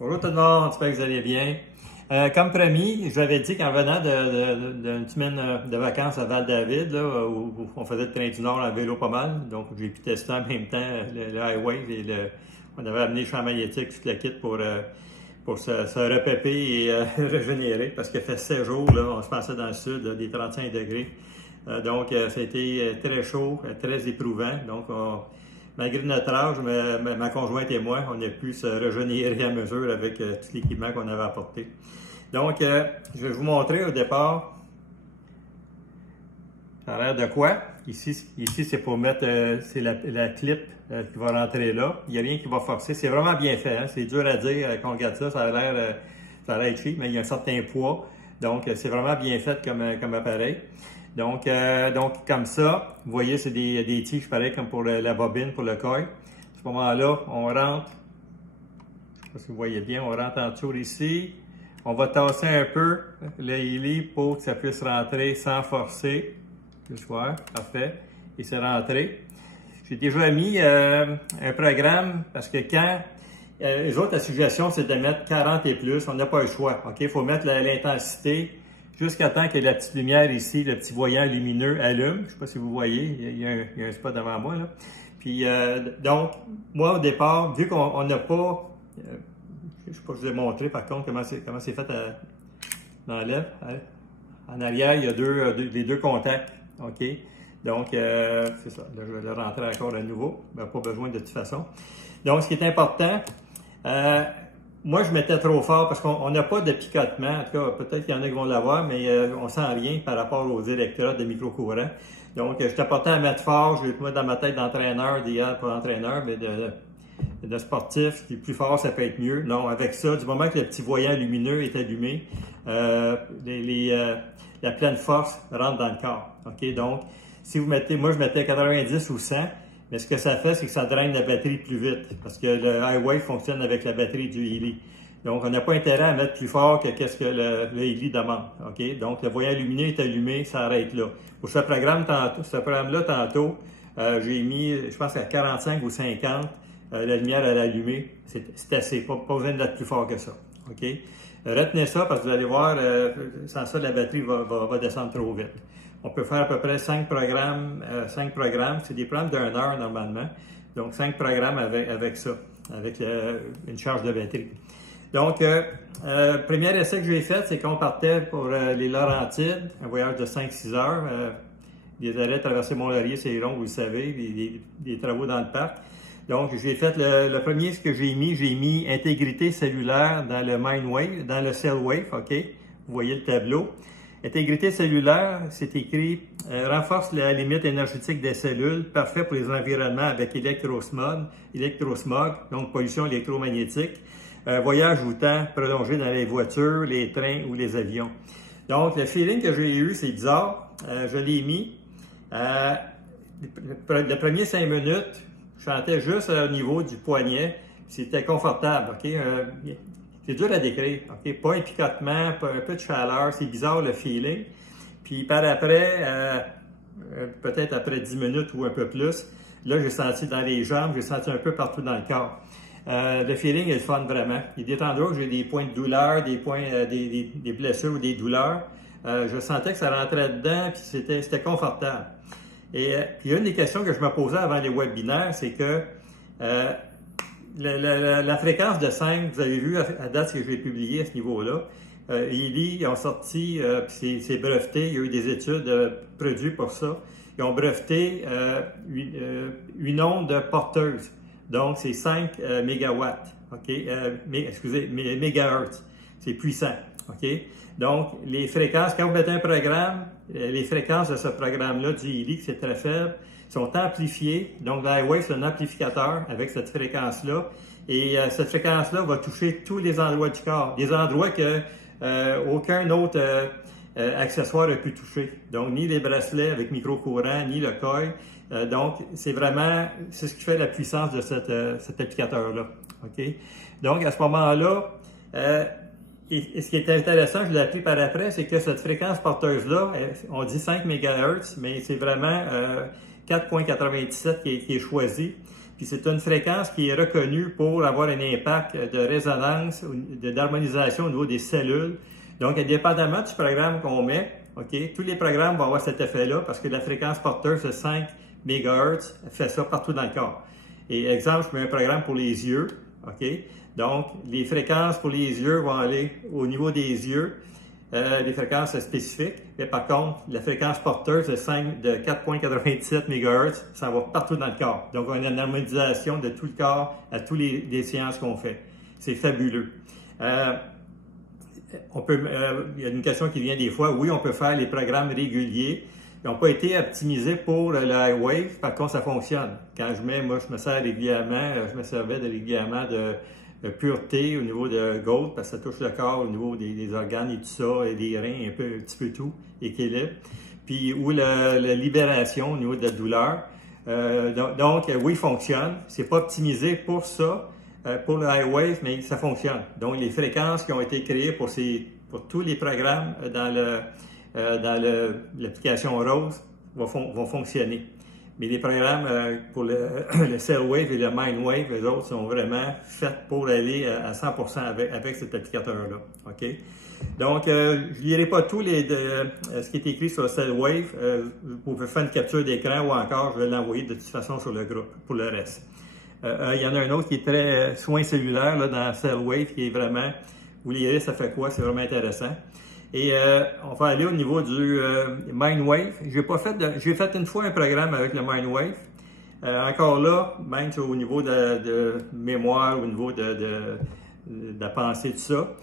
Bonjour tout le monde, j'espère que vous allez bien. Comme promis, je vous avais dit qu'en venant d'une semaine de vacances à Val-David, là, où on faisait le train du Nord en vélo pas mal, donc j'ai pu tester en même temps le Highwave et on avait amené le champ magnétique, tout le kit pour se repéper et régénérer, parce qu'il fait 7 jours, là, on se passait dans le sud, là, des 35 degrés. Donc ça a été très chaud, très éprouvant. Donc malgré notre âge, ma conjointe et moi, on a pu se régénérer à mesure avec tout l'équipement qu'on avait apporté. Donc, je vais vous montrer au départ, ça a l'air de quoi. Ici c'est pour mettre, c'est la clip qui va rentrer là. Il n'y a rien qui va forcer. C'est vraiment bien fait. Hein? C'est dur à dire quand on regarde ça. Ça a l'air cheap, mais il y a un certain poids. Donc, c'est vraiment bien fait comme appareil. Donc, comme ça, vous voyez, c'est des tiges pareil comme pour la bobine, pour le coil. À ce moment-là, on rentre, je ne sais pas si vous voyez bien, on rentre en dessous ici. On va tasser un peu le Healy pour que ça puisse rentrer sans forcer. Je vois, parfait. Et c'est rentré. J'ai déjà mis un programme parce que quand les autres, la suggestion, c'est de mettre 40 et plus. On n'a pas le choix. OK? Il faut mettre l'intensité jusqu'à temps que la petite lumière ici, le petit voyant lumineux allume. Je ne sais pas si vous voyez, il y a un spot devant moi, là. Puis, donc, moi, au départ, vu qu'on n'a pas... je ne sais pas si je vous ai montré, par contre, comment c'est fait dans l'œuf. En arrière, il y a les deux contacts, OK? Donc, c'est ça. Là, je vais le rentrer encore à nouveau. Ben, pas besoin de toute façon. Donc, ce qui est important... moi, je mettais trop fort parce qu'on n'a pas de picotement. En tout cas, peut-être qu'il y en a qui vont l'avoir, mais on sent rien par rapport aux électrodes de micro-courant. Donc, j'étais porté à mettre fort. Je vais mettre dans ma tête d'entraîneur, d'hier, pas d'entraîneur, mais de sportif. Puis plus fort, ça peut être mieux. Non, avec ça, du moment que le petit voyant lumineux est allumé, la pleine force rentre dans le corps. OK? Donc, si vous mettez, moi, je mettais 90 ou 100. Mais ce que ça fait, c'est que ça draine la batterie plus vite, parce que le Highwave fonctionne avec la batterie du Healy. Donc, on n'a pas intérêt à mettre plus fort que ce que le Healy demande. OK? Donc, le voyant lumineux est allumé, ça arrête là. Pour ce programme-là, tantôt, j'ai mis, je pense, à 45 ou 50, la lumière à l'allumer. C'est assez, pas besoin de mettre plus fort que ça. OK? Retenez ça, parce que vous allez voir, sans ça, la batterie va descendre trop vite. On peut faire à peu près 5 programmes. C'est des programmes d'1 heure normalement. Donc, 5 programmes avec ça, avec une charge de batterie. Donc, premier essai que j'ai fait, c'est qu'on partait pour les Laurentides, un voyage de 5-6 heures. Des arrêts traverser Mont-Laurier, c'est long, vous le savez, des travaux dans le parc. Donc, j'ai fait le premier, ce que j'ai mis intégrité cellulaire dans le MindWave, dans le CellWave, OK? Vous voyez le tableau. Intégrité cellulaire, c'est écrit renforce la limite énergétique des cellules, parfait pour les environnements avec électrosmog, donc pollution électromagnétique, voyage ou temps prolongé dans les voitures, les trains ou les avions. Donc, le feeling que j'ai eu, c'est bizarre, je l'ai mis. Le premier 5 minutes, je chantais juste au niveau du poignet, c'était confortable, OK? C'est dur à décrire, OK? Pas un picotement, pas un peu de chaleur, c'est bizarre le feeling. Puis par après, peut-être après 10 minutes ou un peu plus, là j'ai senti dans les jambes, j'ai senti un peu partout dans le corps. Le feeling est le fun vraiment. Il y a des endroits où j'ai des points de douleur, des blessures ou des douleurs. Je sentais que ça rentrait dedans, puis c'était confortable. Et puis une des questions que je me posais avant les webinaires, c'est que la fréquence de 5, vous avez vu à date ce que j'ai publié à ce niveau-là. Healy, ils ont sorti, puis c'est breveté, il y a eu des études produites pour ça. Ils ont breveté une onde porteuse. Donc, c'est 5 mégawatts. OK? Mégahertz. C'est puissant. OK? Donc, les fréquences, quand vous mettez un programme, les fréquences de ce programme-là du Healy, c'est très faible, sont amplifiées. Donc, l'Highwave, c'est un amplificateur avec cette fréquence-là. Et cette fréquence-là va toucher tous les endroits du corps. Des endroits que aucun autre accessoire a pu toucher. Donc, ni les bracelets avec micro-courant, ni le coil. Donc, c'est ce qui fait la puissance de cet applicateur-là. OK? Donc, à ce moment-là, et ce qui est intéressant, je l'ai appris par après, c'est que cette fréquence porteuse-là, on dit 5 MHz, mais c'est vraiment 4.97 qui est choisi. Puis c'est une fréquence qui est reconnue pour avoir un impact de résonance, d'harmonisation au niveau des cellules. Donc, indépendamment du programme qu'on met, OK, tous les programmes vont avoir cet effet-là parce que la fréquence porteuse de 5 MHz fait ça partout dans le corps. Et exemple, je mets un programme pour les yeux, OK? Donc, les fréquences pour les yeux vont aller au niveau des yeux, des fréquences spécifiques. Mais par contre, la fréquence porteuse de 4,97 MHz, ça va partout dans le corps. Donc, on a une harmonisation de tout le corps à tous les séances qu'on fait. C'est fabuleux. Il y a une question qui vient des fois. Oui, on peut faire les programmes réguliers. Ils n'ont pas été optimisés pour le high wave. Par contre, ça fonctionne. Quand moi, je me sers régulièrement, je me servais régulièrement de pureté au niveau de gold, parce que ça touche le corps au niveau des organes et tout ça, et des reins, un petit peu tout, équilibre. Puis, ou la libération au niveau de la douleur. Donc, oui, il fonctionne. C'est pas optimisé pour ça, pour le high wave, mais ça fonctionne. Donc, les fréquences qui ont été créées pour tous les programmes dans l'application Rose vont fonctionner. Mais les programmes pour le Cell Wave et le Mind Wave, les autres sont vraiment faits pour aller à 100% avec cet applicateur-là. OK? Donc, je ne lirai pas tout ce qui est écrit sur le Cell Wave. Vous pouvez faire une capture d'écran ou encore, je vais l'envoyer de toute façon sur le groupe pour le reste. Il y en a un autre qui est très soin cellulaire là, dans Cell Wave, qui est vraiment, vous lirez, ça fait quoi? C'est vraiment intéressant. Et on va aller au niveau du Mind Wave. J'ai fait une fois un programme avec le Mind Wave. Encore là, même au niveau de mémoire, au niveau de la pensée, tout ça.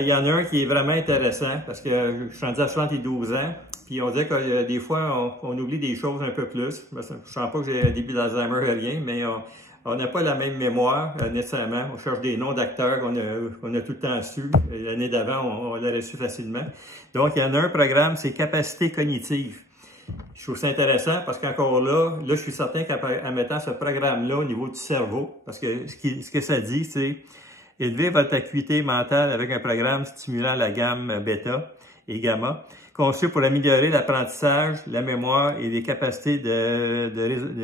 Il y en a un qui est vraiment intéressant parce que je suis rendu à 72 ans. Puis on dirait que des fois, on oublie des choses un peu plus. Je ne sens pas que j'ai un début d'Alzheimer ou rien, mais on n'a pas la même mémoire nécessairement. On cherche des noms d'acteurs qu'on a tout le temps su. L'année d'avant, on l'aurait su facilement. Donc, il y en a un programme, c'est capacité cognitive. Je trouve ça intéressant parce qu'encore là, je suis certain qu'en mettant ce programme-là au niveau du cerveau, parce que ce que ça dit, c'est élever votre acuité mentale avec un programme stimulant la gamme bêta et gamma, conçu pour améliorer l'apprentissage, la mémoire et les capacités de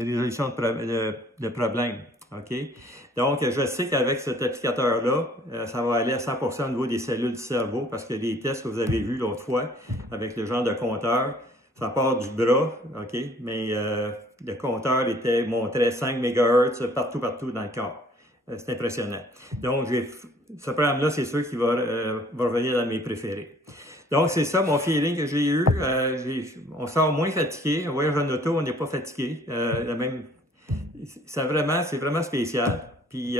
résolution de problèmes. OK? Donc, je sais qu'avec cet applicateur-là, ça va aller à 100% au niveau des cellules du cerveau parce que les tests que vous avez vus l'autre fois avec le genre de compteur, ça part du bras, OK? Mais le compteur montrait 5 MHz partout dans le corps. C'est impressionnant. Donc, ce programme-là, c'est sûr qu'il va revenir dans mes préférés. Donc, c'est ça mon feeling que j'ai eu. On sort moins fatigué. En voyage en auto, on n'est pas fatigué. C'est vraiment spécial. Puis,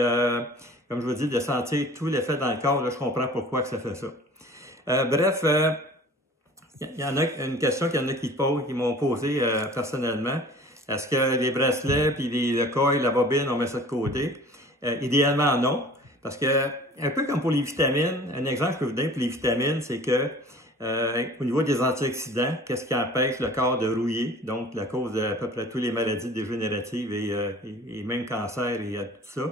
comme je vous dis, de sentir tout l'effet dans le corps, là, je comprends pourquoi que ça fait ça. Bref, il y en a une question qu'il y en a qui m'ont posé personnellement. Est-ce que les bracelets, puis le coil, la bobine, on met ça de côté? Idéalement, non. Parce que, un peu comme pour les vitamines, un exemple que je peux vous donner pour les vitamines, c'est que au niveau des antioxydants, qu'est-ce qui empêche le corps de rouiller? Donc, la cause de à peu près toutes les maladies dégénératives et même cancer et tout ça.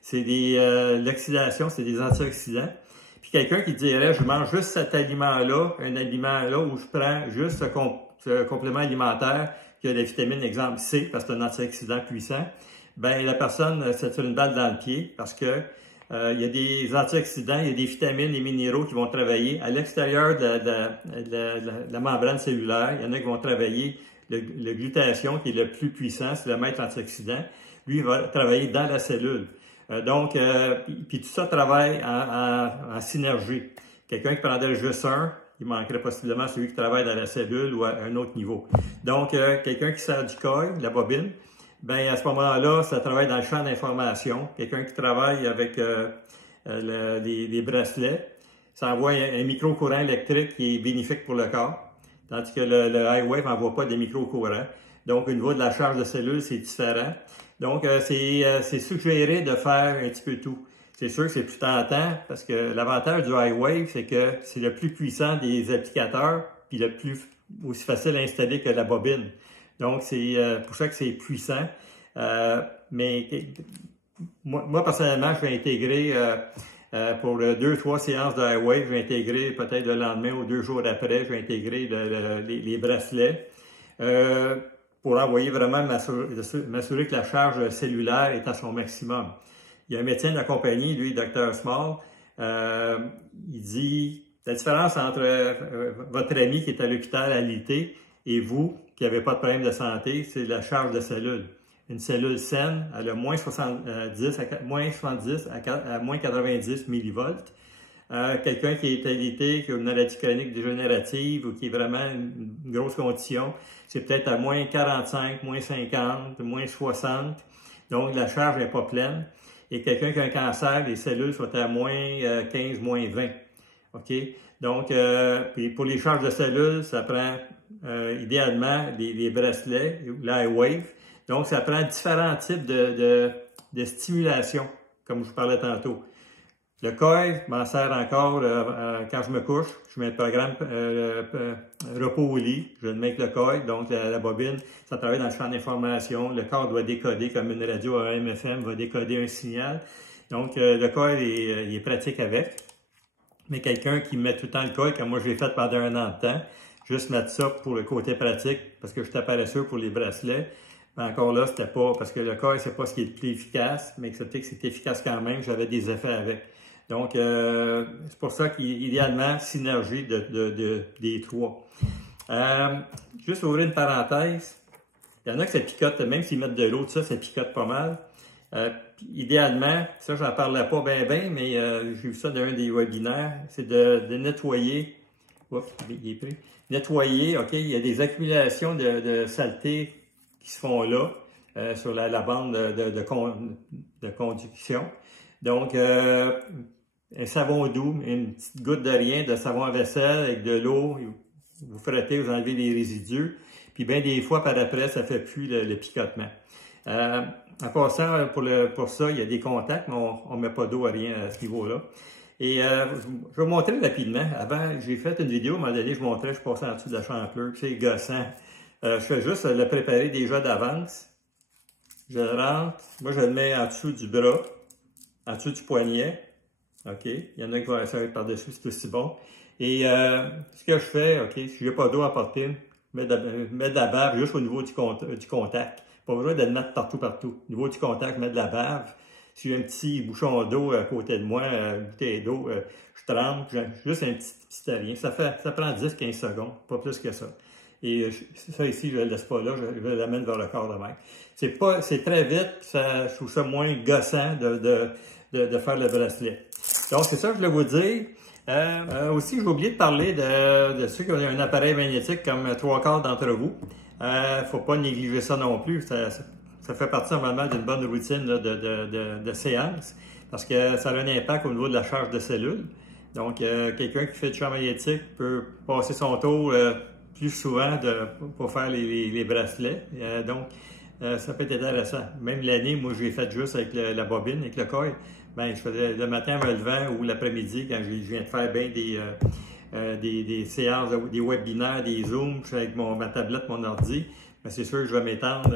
C'est l'oxydation, c'est des antioxydants. Puis quelqu'un qui dirait, je mange juste cet aliment-là, un aliment-là où je prends juste ce complément alimentaire qui a la vitamine, exemple C, parce que c'est un antioxydant puissant, ben la personne se tire une balle dans le pied parce que il y a des antioxydants, il y a des vitamines et minéraux qui vont travailler à l'extérieur de la membrane cellulaire. Il y en a qui vont travailler le glutathion, qui est le plus puissant, c'est le maître antioxydant. Lui, il va travailler dans la cellule. Puis tout ça travaille en synergie. Quelqu'un qui prendrait juste un, il manquerait possiblement celui qui travaille dans la cellule ou à un autre niveau. Donc, quelqu'un qui sert du coil, la bobine, ben à ce moment-là, ça travaille dans le champ d'information. Quelqu'un qui travaille avec les bracelets, ça envoie un micro-courant électrique qui est bénéfique pour le corps, tandis que le high wave n'envoie pas des micro-courants. Donc, au niveau de la charge de cellules, c'est différent. Donc, c'est suggéré de faire un petit peu tout. C'est sûr que c'est plus tentant parce que l'avantage du high wave, c'est que c'est le plus puissant des applicateurs puis le plus aussi facile à installer que la bobine. Donc, c'est pour ça que c'est puissant. Mais moi, personnellement, je vais intégrer pour 2-3 séances de high wave, je vais intégrer peut-être le lendemain ou 2 jours après, je vais intégrer les bracelets. pour envoyer vraiment m'assurer que la charge cellulaire est à son maximum. Il y a un médecin de la compagnie, lui, Dr. Small, il dit la différence entre votre ami qui est à l'hôpital à l'IT et vous qui n'avez pas de problème de santé, c'est la charge de cellules. Une cellule saine, elle a moins 70 à moins 90 millivolts. Quelqu'un qui est alité, qui a une maladie chronique dégénérative ou qui est vraiment une grosse condition, c'est peut-être à moins 45, moins 50, moins 60. Donc, la charge n'est pas pleine. Et quelqu'un qui a un cancer, les cellules sont à moins 15, moins 20. OK? Donc, puis pour les charges de cellules, ça prend idéalement les bracelets, l'iWave. Donc, ça prend différents types de stimulation, comme je vous parlais tantôt. Le coil m'en sert encore quand je me couche. Je mets le programme repos au lit. Je le mets avec le coil, donc la bobine, ça travaille dans le champ d'information. Le corps doit décoder comme une radio AM/FM va décoder un signal. Donc, le coil il est pratique avec. Mais quelqu'un qui met tout le temps le coil, comme moi j'ai fait pendant 1 an de temps, juste mettre ça pour le côté pratique, parce que j'étais paresseux pour les bracelets. Mais encore là, c'était pas, parce que le coil, c'est pas ce qui est le plus efficace, mais excepté que c'est efficace quand même, j'avais des effets avec. Donc, c'est pour ça qu'idéalement, synergie des trois. Juste ouvrir une parenthèse. Il y en a que ça picote, même s'ils mettent de l'eau, tout ça, ça picote pas mal. Idéalement, ça, j'en parlais pas bien, mais j'ai vu ça dans un des webinaires, c'est de nettoyer. Ouf, il est pris. Nettoyer, OK, il y a des accumulations de saleté qui se font là, sur la bande de conduction. Donc, un savon doux, une petite goutte de rien, de savon à vaisselle avec de l'eau, vous frottez, vous enlevez les résidus, puis bien des fois par après, ça fait plus le picotement. En passant, pour ça, il y a des contacts, mais on ne met pas d'eau à rien à ce niveau-là. Et je vais vous montrer rapidement. Avant, j'ai fait une vidéo, à un moment donné, je montrais, je passais en dessous de la champleur, c'est gossant. Je fais juste le préparer déjà d'avance. Je le rentre, moi je le mets en dessous du bras, en dessous du poignet. OK, il y en a qui vont essayer par-dessus, c'est aussi bon. Et ce que je fais, OK, si j'ai pas d'eau à porter, je mets de la bave juste au niveau du contact. Pas besoin de le mettre partout. Au niveau du contact, je mets de la bave. Si j'ai un petit bouchon d'eau à côté de moi, une bouteille d'eau, je trempe, juste un petit rien. Ça prend 10-15 secondes, pas plus que ça. Et ça ici, je ne le laisse pas là, je l'amène vers le corps de même. C'est très vite, je trouve ça moins gossant de faire le bracelet. Donc, c'est ça que je voulais vous dire. Aussi, j'ai oublié de parler de ceux qui ont un appareil magnétique comme 3/4 d'entre vous. Faut pas négliger ça non plus. Ça fait partie normalement d'une bonne routine là, de séance parce que ça a un impact au niveau de la charge de cellules. Donc, quelqu'un qui fait du champ magnétique peut passer son tour plus souvent pour faire les bracelets. Donc, ça peut être intéressant. Même l'année, moi, j'ai fait juste avec la bobine, avec le coil. Ben, je faisais le matin en me levant ou l'après-midi quand je viens de faire bien des séances, des webinaires, des zooms, je suis avec ma tablette, mon ordi. Ben, c'est sûr que je vais m'étendre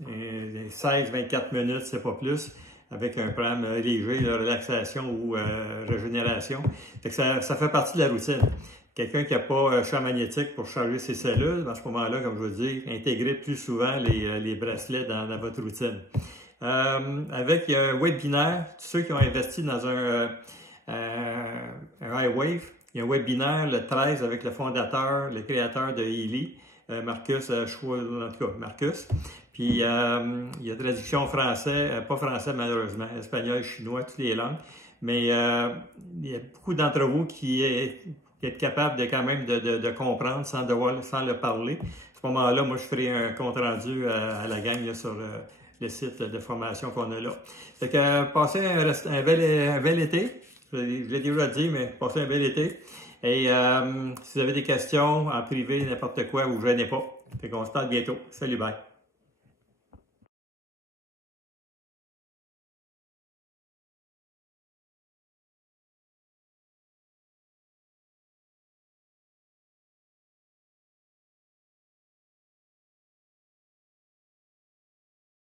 16-24 minutes, c'est pas plus, avec un programme léger de relaxation ou régénération. Fait que ça fait partie de la routine. Quelqu'un qui n'a pas champ magnétique pour charger ses cellules, à ce moment-là, comme je vous dis, intégrez plus souvent les bracelets dans votre routine. Avec un webinaire, tous ceux qui ont investi dans un iWave, il y a un webinaire le 13 avec le fondateur, le créateur de Healy, Marcus, en tout cas, Marcus. Puis il y a traduction français, pas français malheureusement, espagnol, chinois, toutes les langues. Mais il y a beaucoup d'entre vous qui êtes capables quand même de comprendre sans le parler. À ce moment-là, moi, je ferai un compte-rendu à la gang là, sur le site de formation qu'on a là. Fait que passez un bel été. Je l'ai déjà dit, mais passez un bel été. Et si vous avez des questions en privé, n'importe quoi, vous ne gênez pas. Fait qu'on se parle bientôt. Salut, bye!